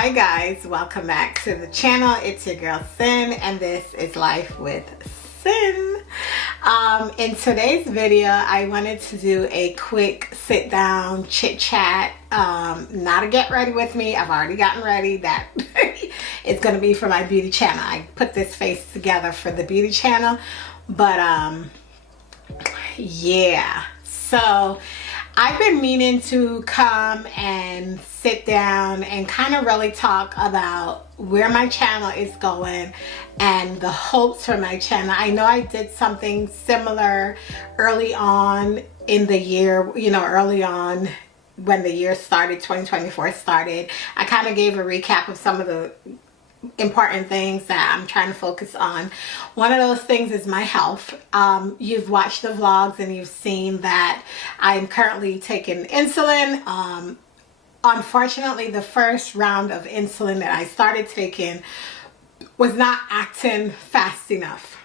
Hi guys, welcome back to the channel. It's your girl Syn and this is Life with Syn. In today's video I wanted to do a quick sit down chit chat, not a get ready with me. I've already gotten ready. That it's going to be for my beauty channel. I put this face together for the beauty channel, but yeah, so I've been meaning to come and sit down and kind of really talk about where my channel is going and the hopes for my channel. I know I did something similar early on in the year, early on when the year started, 2024 started. I kind of gave a recap of some of the important things that I'm trying to focus on. One of those things is my health. You've watched the vlogs and you've seen that I'm currently taking insulin. Unfortunately, the first round of insulin that I started taking was not acting fast enough.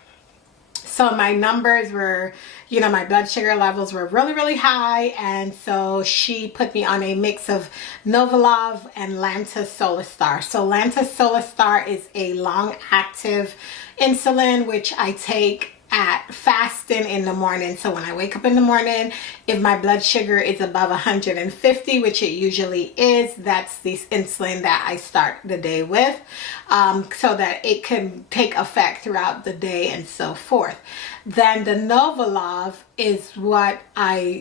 So my numbers were, my blood sugar levels were really high, and so she put me on a mix of Novolov and Lantus Solastar. So Lantus Solastar is a long-active insulin, which I take at fasting in the morning. So when I wake up in the morning, if my blood sugar is above 150, which it usually is, that's the insulin that I start the day with, so that it can take effect throughout the day and so forth. Then the Novolov is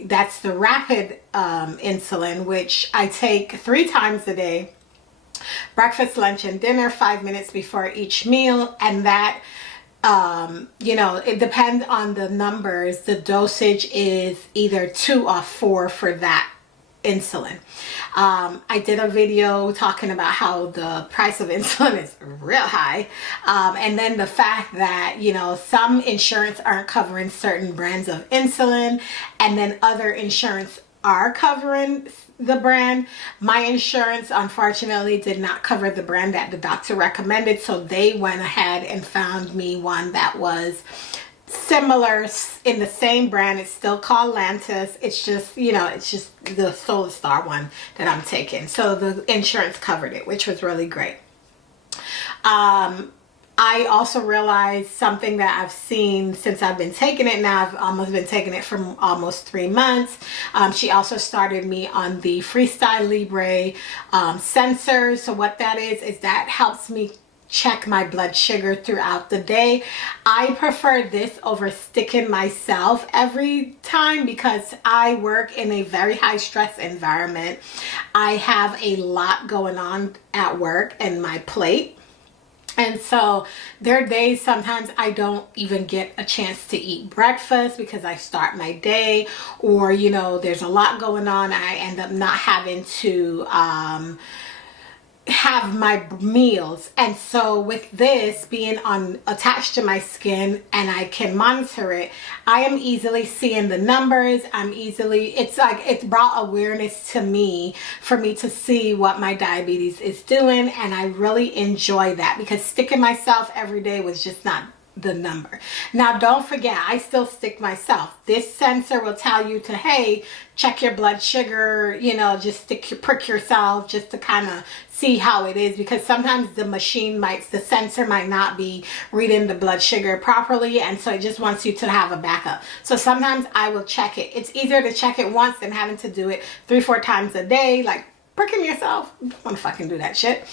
that's the rapid insulin, which I take 3 times a day, breakfast, lunch, and dinner, 5 minutes before each meal. And that it depends on the numbers. The dosage is either 2 or 4 for that insulin. I did a video talking about how the price of insulin is real high, and then the fact that some insurance aren't covering certain brands of insulin, and then other insurance are covering the brand. My insurance unfortunately did not cover the brand that the doctor recommended, so they went ahead and found me one that was similar in the same brand. It's still called Lantus. It's just it's just the Solastar one that I'm taking, so the insurance covered it, which was really great. I also realized something that I've seen since I've been taking it now. I've almost been taking it for almost 3 months. She also started me on the Freestyle Libre sensor. So what that is that helps me check my blood sugar throughout the day. I prefer this over sticking myself every time because I work in a very high stress environment. I have a lot going on at work and my plate. And so there are days sometimes I don't even get a chance to eat breakfast because I start my day, or there's a lot going on. I end up not having to have my meals. And so with this being attached to my skin and I can monitor it, I am easily seeing the numbers. It's like it's brought awareness to me for me to see what my diabetes is doing, and I really enjoy that because sticking myself every day was just not the number. Now don't forget, I still stick myself. This sensor will tell you to, hey, check your blood sugar, just prick yourself just to kind of see how it is, because sometimes the sensor might not be reading the blood sugar properly, and so it just wants you to have a backup. So sometimes I will check it. It's easier to check it once than having to do it 3-4 times a day, like pricking yourself. I don't want to fucking do that shit.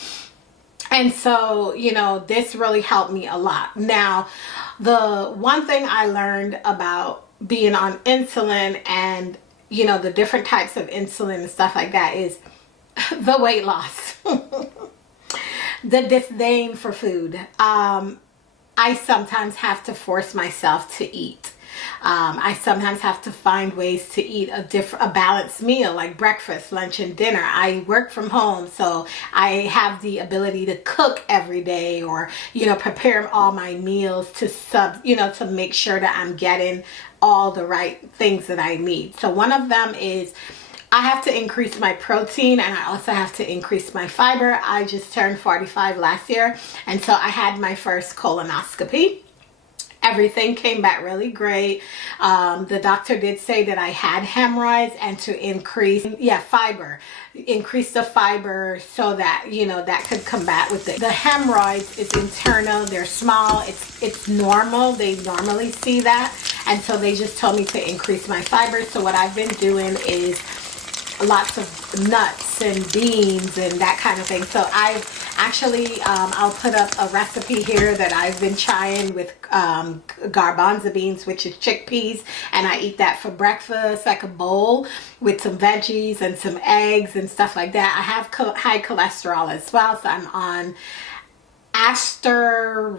And so, this really helped me a lot. Now, the one thing I learned about being on insulin and, the different types of insulin and stuff like that is the weight loss, the disdain for food. I sometimes have to force myself to eat. I sometimes have to find ways to eat a balanced meal, like breakfast, lunch, and dinner. I work from home, so I have the ability to cook every day, or prepare all my meals to make sure that I'm getting all the right things that I need. So one of them is I have to increase my protein, and I also have to increase my fiber. I just turned 45 last year, and so I had my first colonoscopy. Everything came back really great. The doctor did say that I had hemorrhoids, and to increase, fiber, increase the fiber so that, you know, that could combat with it. The hemorrhoids is internal, they're small, it's normal, they normally see that. And so they just told me to increase my fiber. So what I've been doing is lots of nuts and beans and that kind of thing. So I've actually, I'll put up a recipe here that I've been trying with garbanzo beans, which is chickpeas, and I eat that for breakfast, like a bowl with some veggies and some eggs and stuff like that. I have high cholesterol as well, so I'm on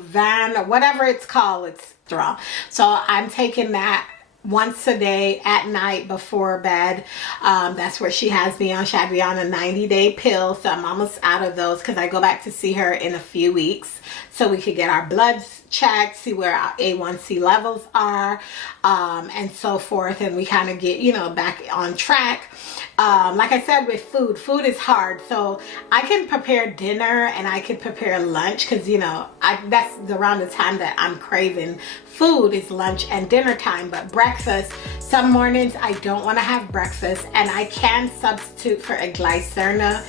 Van, whatever it's called, it's strong. So I'm taking that once a day at night before bed. That's where she has me on. She had me on a 90-day pill, so I'm almost out of those because I go back to see her in a few weeks so we could get our bloods checked, see where our A1C levels are, and so forth, and we kind of get, you know, back on track. Like I said, with food is hard. So I can prepare dinner and I can prepare lunch because, you know, that's around the time that I'm craving food, is lunch and dinner time. But breakfast, some mornings I don't want to have breakfast, and I can substitute for a glycerina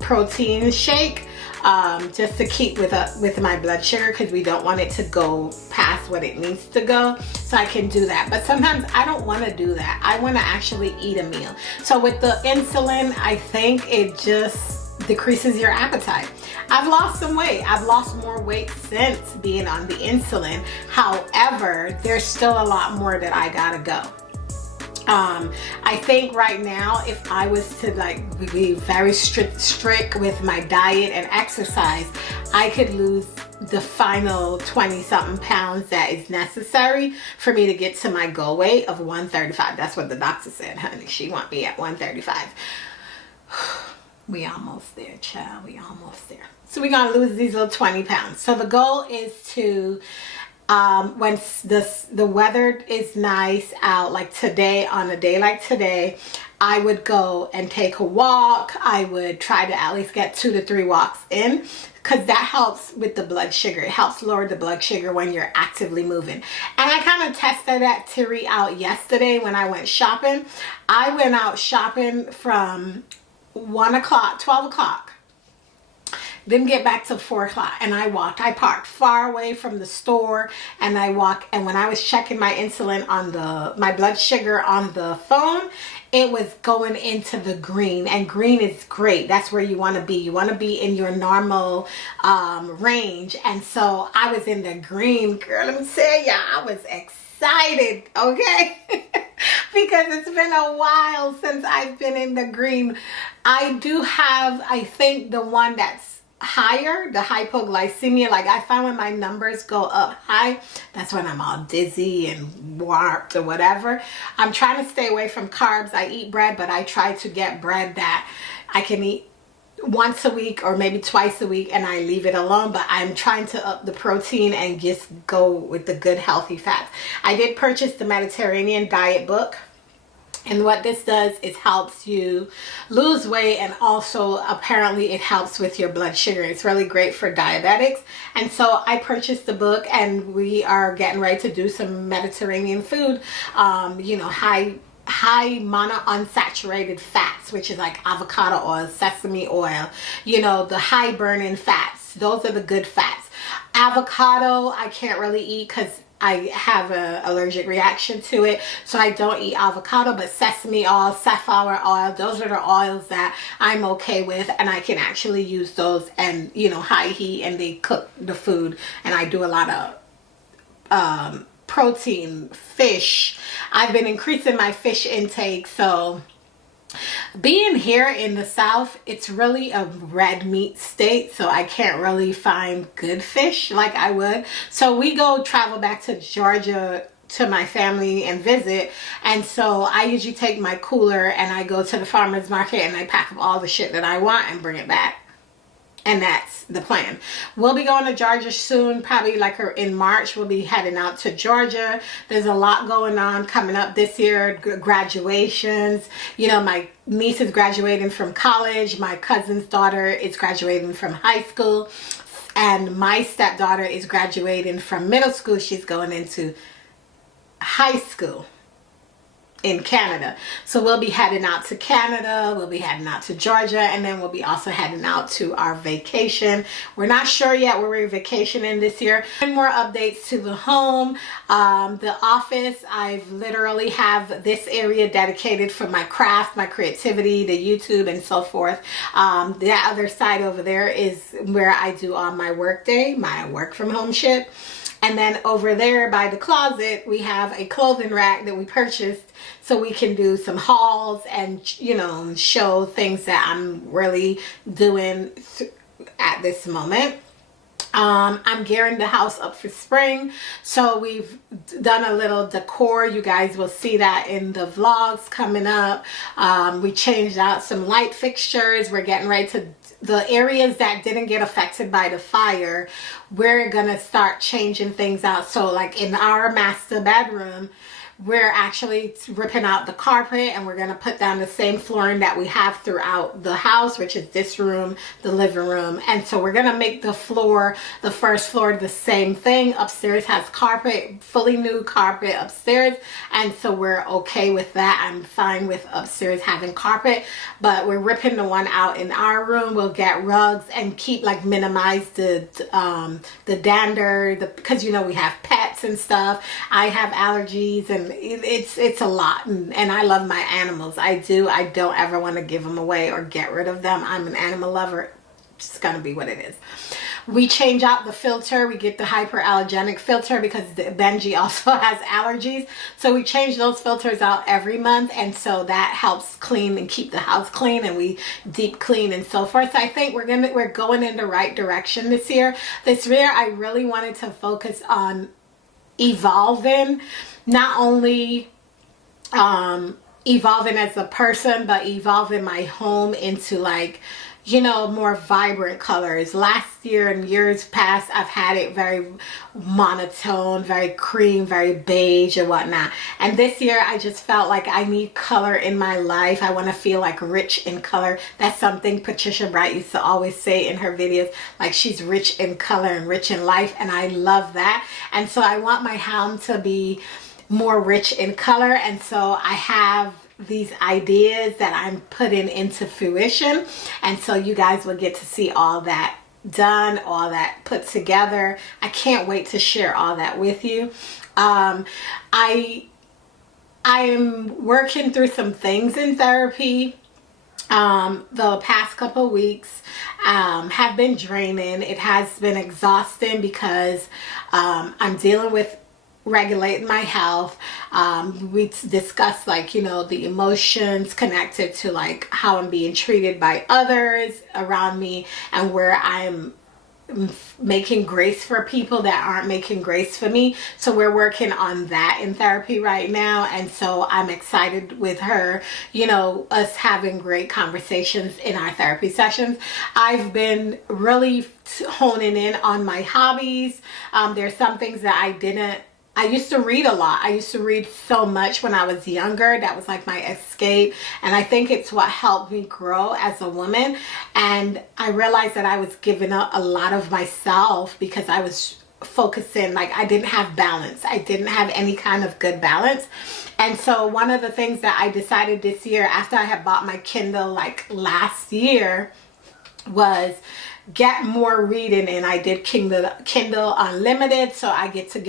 protein shake, just to keep with my blood sugar, because we don't want it to go past what it needs to go. So I can do that. But sometimes I don't want to do that. I want to actually eat a meal. So with the insulin, I think it just decreases your appetite. I've lost some weight. I've lost more weight since being on the insulin. However, there's still a lot more that I gotta go. I think right now, if I was to like be very strict with my diet and exercise, I could lose the final 20 something pounds that is necessary for me to get to my goal weight of 135. That's what the doctor said, honey. She want me at 135. We almost there, child. We almost there. So we're gonna lose these little 20 pounds. So the goal is to, when the weather is nice out, like today, on a day like today, I would go and take a walk. I would try to at least get 2 to 3 walks in, because that helps with the blood sugar. It helps lower the blood sugar when you're actively moving. And I kind of tested that theory out yesterday when I went shopping. I went out shopping from 1 o'clock, 12 o'clock. Didn't get back till 4 o'clock, and I walked. I parked far away from the store, and I walked. And when I was checking my insulin on my blood sugar on the phone, it was going into the green, and green is great. That's where you want to be. You want to be in your normal range. And so I was in the green, girl. Let me tell you, I was excited, okay? Because it's been a while since I've been in the green. I do have, I think, the one that's higher, the hypoglycemia. Like, I find when my numbers go up high, that's when I'm all dizzy and warped or whatever. I'm trying to stay away from carbs. I eat bread, but I try to get bread that I can eat once a week or maybe twice a week, and I leave it alone. But I'm trying to up the protein and just go with the good healthy fats. I did purchase the Mediterranean diet book, and what this does is helps you lose weight, and also apparently it helps with your blood sugar. It's really great for diabetics. And so I purchased the book, and we are getting ready to do some Mediterranean food, you know, high monounsaturated fats, which is like avocado oil, sesame oil, you know, the high burning fats. Those are the good fats. Avocado I can't really eat because I have an allergic reaction to it, so I don't eat avocado. But sesame oil, safflower oil, those are the oils that I'm okay with, and I can actually use those, and, you know, high heat, and they cook the food. And I do a lot of protein, fish. I've been increasing my fish intake. So being here in the South, it's really a red meat state, so I can't really find good fish like I would. So we travel back to Georgia to my family and visit, and so I usually take my cooler and I go to the farmer's market and I pack up all the shit that I want and bring it back. And that's the plan. We'll be going to Georgia soon, probably like in March. We'll be heading out to Georgia. There's a lot going on coming up this year. Graduations. You know, my niece is graduating from college. My cousin's daughter is graduating from high school. And my stepdaughter is graduating from middle school. She's going into high school in Canada. So we'll be heading out to Canada, we'll be heading out to Georgia, and then we'll be also heading out to our vacation. We're not sure yet where we're vacationing this year. And more updates to the home. The office, I've literally have this area dedicated for my craft, my creativity, the YouTube, and so forth. The other side over there is where I do all my work day, my work from home shit. And then over there by the closet, we have a clothing rack that we purchased so we can do some hauls and, you know, show things that I'm really doing at this moment. I'm gearing the house up for spring, so we've done a little decor. You guys will see that in the vlogs coming up. We changed out some light fixtures. We're getting ready to, the areas that didn't get affected by the fire, we're gonna start changing things out. So like in our master bedroom, we're actually ripping out the carpet and we're going to put down the same flooring that we have throughout the house, which is this room, the living room. And so we're going to make the floor, the first floor, the same thing. Upstairs has carpet, fully new carpet upstairs. And so we're okay with that. I'm fine with upstairs having carpet, but we're ripping the one out in our room. We'll get rugs and keep like minimize the dander, because you know we have pets and stuff. I have allergies and it's a lot, and I love my animals. I don't ever want to give them away or get rid of them. I'm an animal lover. It's gonna be what it is. We change out the filter. We get the hyperallergenic filter because Benji also has allergies, so we change those filters out every month, and so that helps clean and keep the house clean, and we deep clean and so forth. So I think we're going in the right direction this year. This year I really wanted to focus on evolving, not only evolving as a person, but evolving my home into like, you know, more vibrant colors. Last year and years past, I've had it very monotone, very cream, very beige and whatnot. And this year I just felt like I need color in my life. I want to feel like rich in color. That's something Patricia Bright used to always say in her videos, like she's rich in color and rich in life. And I love that. And so I want my home to be more rich in color. And so I have these ideas that I'm putting into fruition, and so you guys will get to see all that done, all that put together. I can't wait to share all that with you. I am working through some things in therapy. The past couple weeks have been draining. It has been exhausting because I'm dealing with regulating my health. We discussed, like, you know, the emotions connected to like how I'm being treated by others around me, and where I'm making grace for people that aren't making grace for me. So we're working on that in therapy right now, and so I'm excited with her, you know, us having great conversations in our therapy sessions. I've been really honing in on my hobbies. There's some things that I used to read a lot. I used to read so much when I was younger. That was like my escape. And I think it's what helped me grow as a woman. And I realized that I was giving up a lot of myself because I was focusing, like I didn't have balance. I didn't have any kind of good balance. And so one of the things that I decided this year, after I had bought my Kindle like last year, was get more reading. And I did Kindle Unlimited, so I get to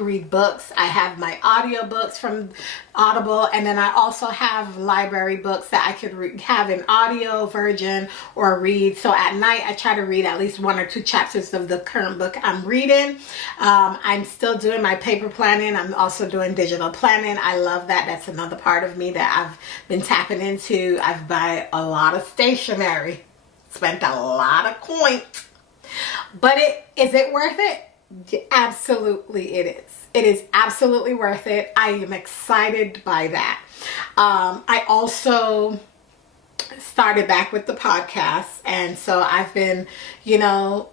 read books. I have my audiobooks from Audible, and then I also have library books that I could have an audio version or read. So at night I try to read at least 1 or 2 chapters of the current book I'm reading. I'm still doing my paper planning. I'm also doing digital planning. I love that. That's another part of me that I've been tapping into. I've bought a lot of stationery, spent a lot of coins, but is it worth it? Absolutely it is. It is absolutely worth it. I am excited by that. I also started back with the podcast, and so I've been, you know,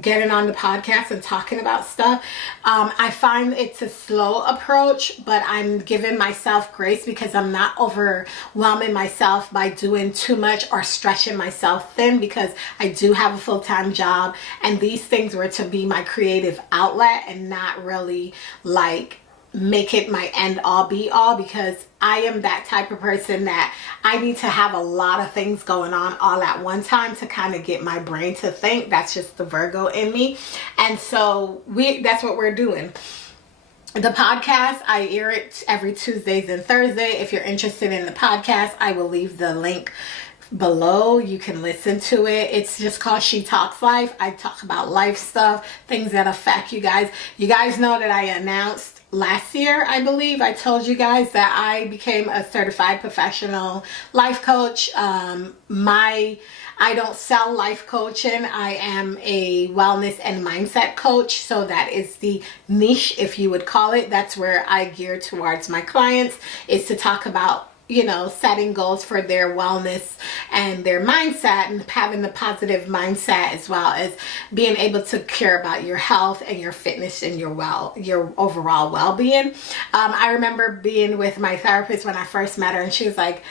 getting on the podcast and talking about stuff. I find it's a slow approach, but I'm giving myself grace because I'm not overwhelming myself by doing too much or stretching myself thin, because I do have a full-time job and these things were to be my creative outlet and not really like make it my end all be all, because I am that type of person that I need to have a lot of things going on all at one time to kind of get my brain to think. That's just the Virgo in me. And so that's what we're doing. The podcast, I air it every Tuesdays and Thursday. If you're interested in the podcast, I will leave the link below. You can listen to it. It's just called She Talks Life. I talk about life stuff, things that affect you guys. You guys know that I announced last year, I believe, I told you guys that I became a certified professional life coach. I don't sell life coaching. I am a wellness and mindset coach. So that is the niche, if you would call it. That's where I gear towards my clients, is to talk about, you know, setting goals for their wellness and their mindset, and having the positive mindset, as well as being able to care about your health and your fitness and your overall well-being. I remember being with my therapist when I first met her, and she was like,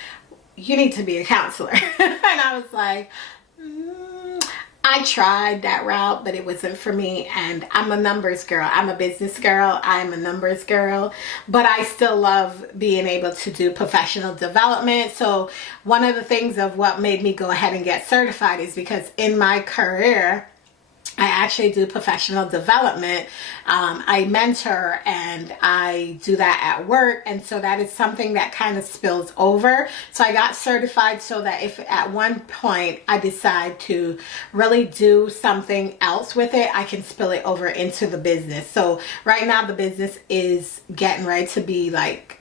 you need to be a counselor. And I was like, I tried that route, but it wasn't for me. And I'm a numbers girl. I'm a business girl. I'm a numbers girl. But I still love being able to do professional development. So one of the things of what made me go ahead and get certified is because in my career, I actually do professional development. I mentor and I do that at work. And so that is something that kind of spills over. So I got certified so that if at one point I decide to really do something else with it, I can spill it over into the business. So right now the business is getting ready to be like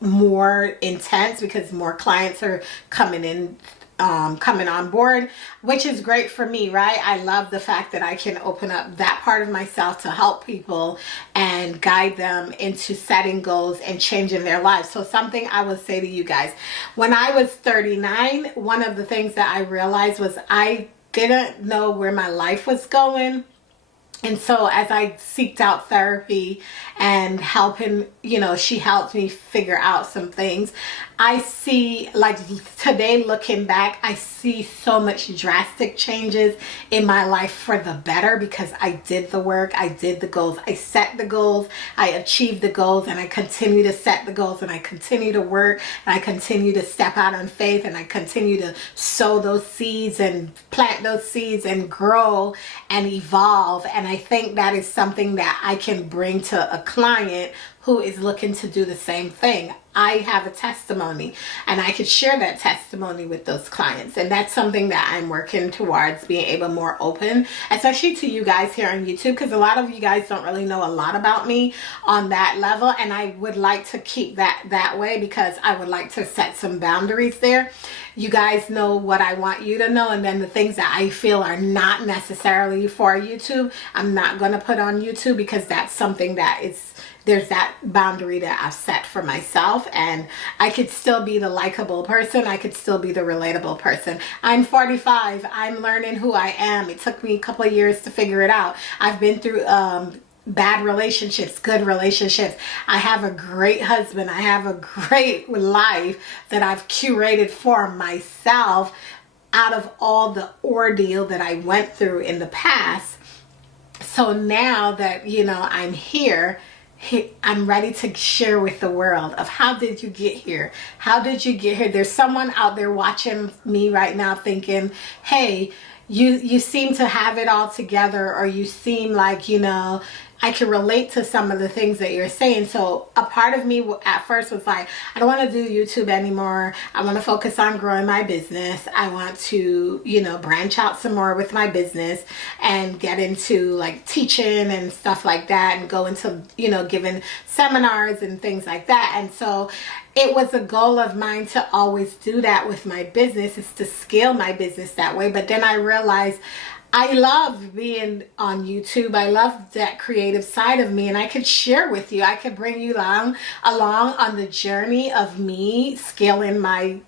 more intense because more clients are coming on board, which is great for me, right? I love the fact that I can open up that part of myself to help people and guide them into setting goals and changing their lives. So something I would say to you guys, when I was 39, one of the things that I realized was I didn't know where my life was going. And so as I seeked out therapy and helping, you know, she helped me figure out some things. I see, like today looking back, I see so much drastic changes in my life for the better because I did the work, I did the goals, I set the goals, I achieved the goals, and I continue to set the goals, and I continue to work, and I continue to step out on faith, and I continue to sow those seeds and plant those seeds and grow and evolve. And I think that is something that I can bring to a client who is looking to do the same thing. I have a testimony and I could share that testimony with those clients. And that's something that I'm working towards, being able more open, especially to you guys here on YouTube, because a lot of you guys don't really know a lot about me on that level. And I would like to keep that way because I would like to set some boundaries there. You guys know what I want you to know, and then the things that I feel are not necessarily for YouTube, I'm not going to put on YouTube because that's something that is, there's that boundary that I've set for myself, and I could still be the likable person. I could still be the relatable person. I'm 45. I'm learning who I am. It took me a couple of years to figure it out. I've been through bad relationships, good relationships. I have a great husband. I have a great life that I've curated for myself out of all the ordeal that I went through in the past. So now that, you know, I'm here, I'm ready to share with the world of how did you get here? How did you get here? There's someone out there watching me right now thinking, hey, you seem to have it all together, or you seem like, you know, I can relate to some of the things that you're saying. So a part of me at first was like, I don't want to do YouTube anymore. I want to focus on growing my business. I want to, you know, branch out some more with my business and get into like teaching and stuff like that, and go into, you know, giving seminars and things like that. And so it was a goal of mine to always do that with my business, is to scale my business that way. But then I realized I love being on YouTube. I love that creative side of me, and I could share with you. I could bring you along on the journey of me scaling my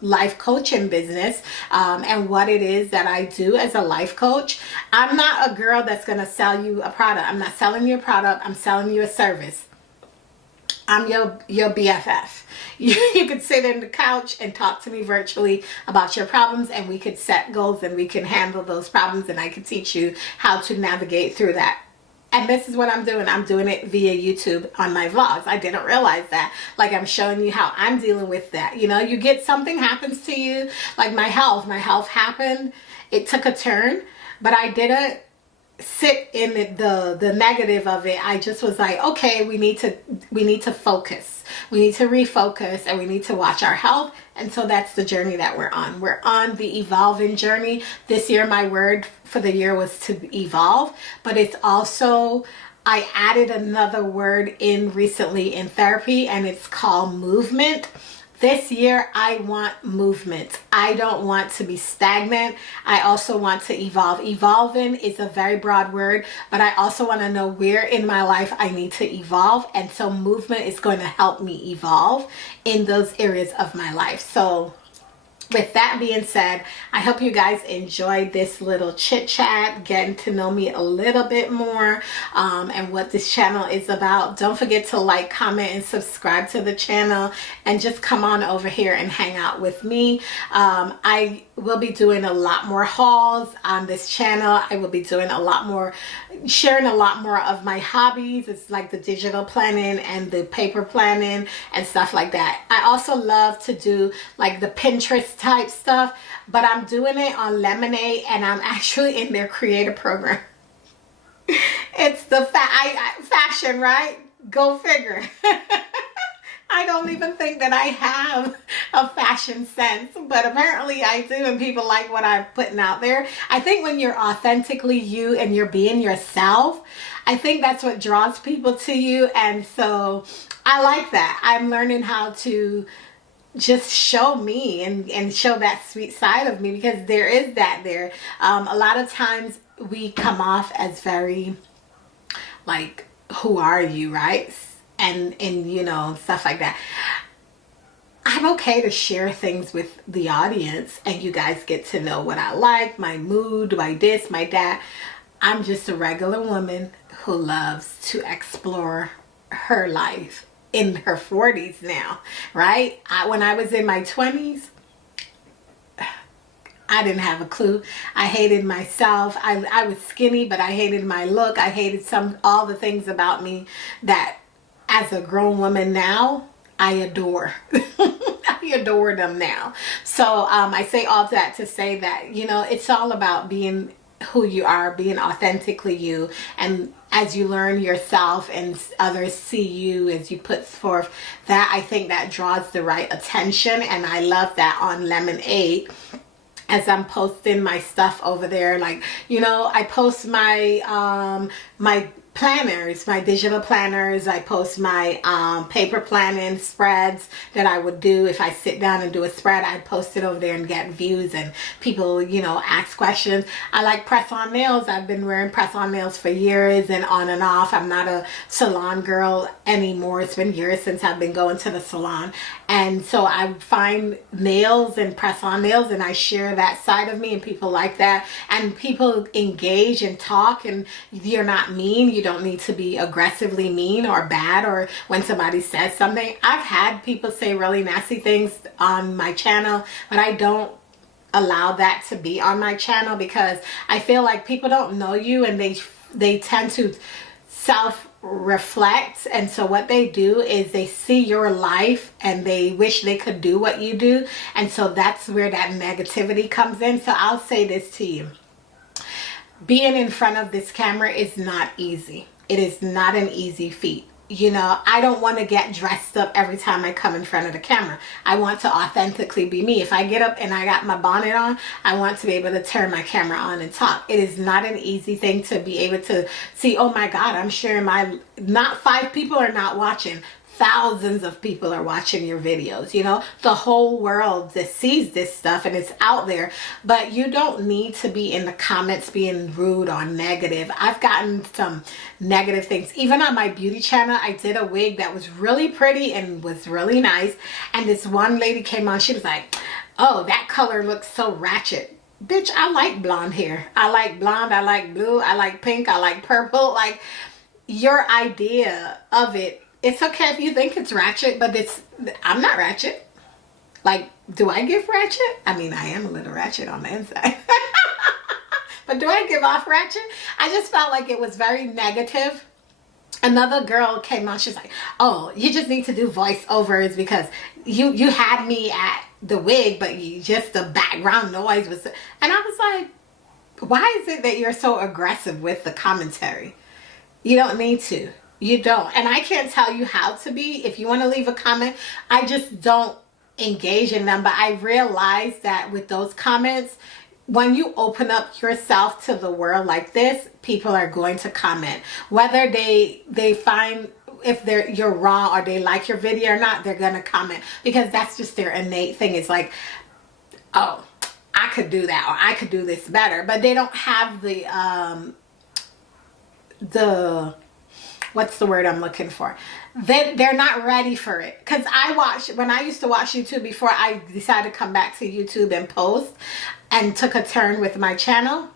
life coaching business, and what it is that I do as a life coach. I'm not a girl that's going to sell you a product. I'm not selling you a product. I'm selling you a service. I'm your BFF. You could sit in the couch and talk to me virtually about your problems, and we could set goals and we can handle those problems, and I could teach you how to navigate through that. And this is what I'm doing. I'm doing it via YouTube on my vlogs. I didn't realize that. Like, I'm showing you how I'm dealing with that. You know, you get something happens to you, like my health. My health happened. It took a turn, but I didn't sit in the negative of it. I just was like, okay, we need to focus. We need to refocus, and we need to watch our health. And so that's the journey that we're on. We're on the evolving journey. This year, my word for the year was to evolve, but it's also, I added another word in recently in therapy, and it's called movement. This year, I want movement. I don't want to be stagnant. I also want to evolve. Evolving is a very broad word, but I also want to know where in my life I need to evolve. And so movement is going to help me evolve in those areas of my life. So with that being said, I hope you guys enjoyed this little chit chat, getting to know me a little bit more, and what this channel is about. Don't forget to like, comment, and subscribe to the channel, and just come on over here and hang out with me. I will be doing a lot more hauls on this channel. I will be doing a lot more, sharing a lot more of my hobbies. It's like the digital planning and the paper planning and stuff like that. I also love to do like the Pinterest type stuff, but I'm doing it on Lemonade, and I'm actually in their creator program. It's the fashion, right? Go figure. I don't even think that I have a fashion sense, but apparently I do, and people like what I'm putting out there. I think when you're authentically you and you're being yourself, I think that's what draws people to you, and so I like that. I'm learning how to just show me and show that sweet side of me, because there is that there. A lot of times we come off as very like, who are you, right? And you know, stuff like that. I'm okay to share things with the audience, and you guys get to know what I like, my mood, my this, my that. I'm just a regular woman who loves to explore her life in her 40s now, right? When I was in my 20s, I didn't have a clue. I hated myself. I was skinny, but I hated my look. I hated all the things about me that as a grown woman now, I adore. I adore them now. So I say all that to say that, you know, it's all about being who you are, being authentically you, and as you learn yourself and others see you as you put forth that, I think that draws the right attention. And I love that on Lemonade, as I'm posting my stuff over there, like, you know, I post my my planners, my digital planners. I post my paper planning spreads that I would do. If I sit down and do a spread, I'd post it over there and get views, and people, you know, ask questions. I like press-on nails. I've been wearing press-on nails for years and on and off. I'm not a salon girl anymore. It's been years since I've been going to the salon. And so I find nails and press-on nails, and I share that side of me, and people like that. And people engage and talk, and you're not mean. You don't need to be aggressively mean or bad, or when somebody says something. I've had people say really nasty things on my channel, but I don't allow that to be on my channel, because I feel like people don't know you, and they tend to self-reflect. And so what they do is they see your life and they wish they could do what you do, and so that's where that negativity comes in. So I'll say this to you: being in front of this camera is not easy. It is not an easy feat. You know, I don't want to get dressed up every time I come in front of the camera. I want to authentically be me. If I get up and I got my bonnet on, I want to be able to turn my camera on and talk. It is not an easy thing to be able to see, oh my God, I'm sharing not 5 people are not watching. thousands of people are watching your videos. You know, the whole world that sees this stuff and it's out there, but you don't need to be in the comments being rude or negative. I've gotten some negative things. Even on my beauty channel, I did a wig that was really pretty and was really nice. And this one lady came on, she was like, oh, that color looks so ratchet. Bitch, I like blonde hair. I like blonde, I like blue, I like pink, I like purple. Like, your idea of it, it's okay if you think it's ratchet, but I'm not ratchet. Like, do I give ratchet? I mean, I am a little ratchet on the inside. But do I give off ratchet? I just felt like it was very negative. Another girl came on, she's like, oh, you just need to do voiceovers because you had me at the wig, but the background noise was... And I was like, why is it that you're so aggressive with the commentary? You don't need to. You don't. And I can't tell you how to be. If you want to leave a comment, I just don't engage in them. But I realized that with those comments, when you open up yourself to the world like this, people are going to comment. Whether they find if you're wrong or they like your video or not, they're going to comment. Because that's just their innate thing. It's like, oh, I could do that, or I could do this better. But they don't have the what's the word I'm looking for? They're not ready for it. Because when I used to watch YouTube before I decided to come back to YouTube and post and took a turn with my channel,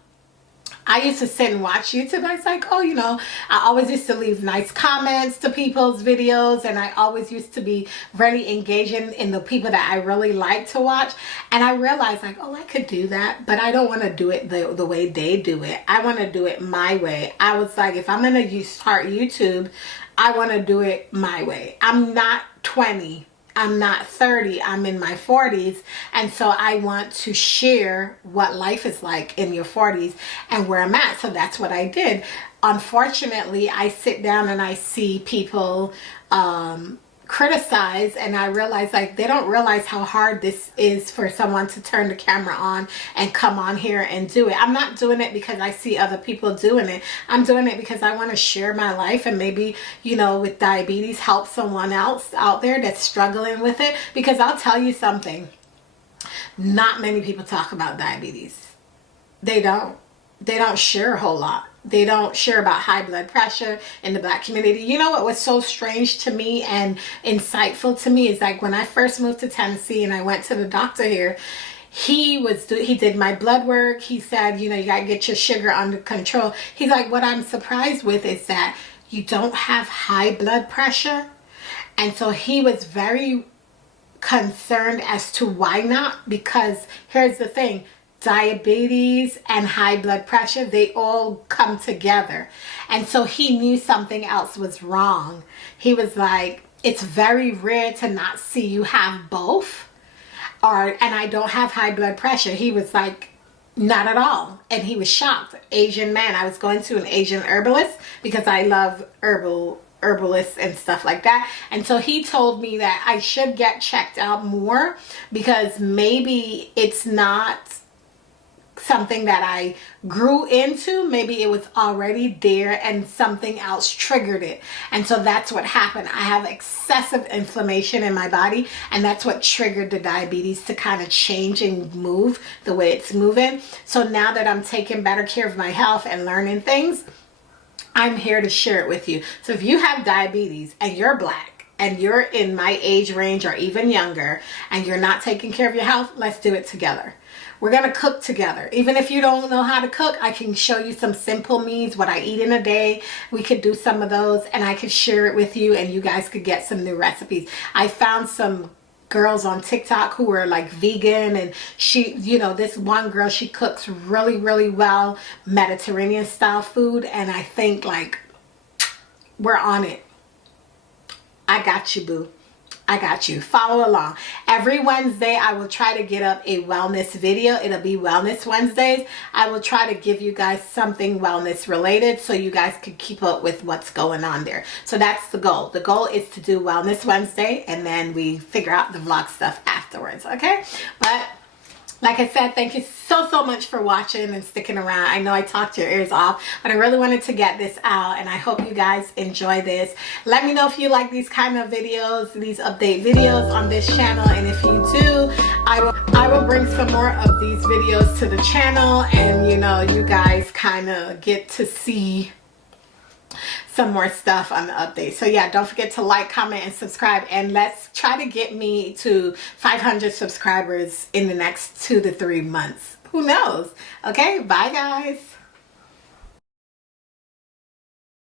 I used to sit and watch YouTube. I was like, oh, you know, I always used to leave nice comments to people's videos, and I always used to be really engaging in the people that I really like to watch. And I realized, like, oh, I could do that, but I don't want to do it the way they do it. I want to do it my way. I was like, if I'm going to start YouTube, I want to do it my way. I'm not 20. I'm not 30, I'm in my 40s, and so I want to share what life is like in your 40s and where I'm at. So that's what I did. Unfortunately, I sit down and I see people criticize, and I realize, like, they don't realize how hard this is for someone to turn the camera on and come on here and do it. I'm not doing it because I see other people doing it. I'm doing it because I want to share my life and maybe, you know, with diabetes, help someone else out there that's struggling with it. Because I'll tell you something, not many people talk about diabetes. They don't share a whole lot. They don't share about high blood pressure in the Black community. You know what was so strange to me and insightful to me is, like, when I first moved to Tennessee and I went to the doctor here, he did my blood work. He said, you know, you gotta get your sugar under control. He's like, what I'm surprised with is that you don't have high blood pressure. And so he was very concerned as to why not, because here's the thing, diabetes and high blood pressure, they all come together. And so he knew something else was wrong. He was like, it's very rare to not see you have both, and I don't have high blood pressure. He was like, not at all. And he was shocked. Asian man. I was going to an Asian herbalist because I love herbalists and stuff like that. And so he told me that I should get checked out more because maybe it's not something that I grew into. Maybe it was already there and something else triggered it. And so that's what happened. I have excessive inflammation in my body, and that's what triggered the diabetes to kind of change and move the way it's moving. So now that I'm taking better care of my health and learning things, I'm here to share it with you. So if you have diabetes and you're Black and you're in my age range or even younger and you're not taking care of your health, let's do it together. We're going to cook together. Even if you don't know how to cook, I can show you some simple meals, what I eat in a day. We could do some of those and I could share it with you and you guys could get some new recipes. I found some girls on TikTok who were like vegan, and she, you know, this one girl, she cooks really, really well, Mediterranean style food, and I think, like, we're on it. I got you, boo. I got you. Follow along. Every Wednesday, I will try to get up a wellness video. It'll be Wellness Wednesdays. I will try to give you guys something wellness related so you guys can keep up with what's going on there. So that's the goal. The goal is to do Wellness Wednesday, and then we figure out the vlog stuff afterwards, okay? But Like I said, thank you so much for watching and sticking around. I know I talked your ears off, but I really wanted to get this out, and I hope you guys enjoy this. Let me know if you like these kind of videos, these update videos on this channel, and if you do, I will bring some more of these videos to the channel, and you know, you guys kind of get to see some more stuff on the update. So yeah, don't forget to like, comment, and subscribe, and let's try to get me to 500 subscribers in the next 2 to 3 months. Who knows? Okay, bye guys.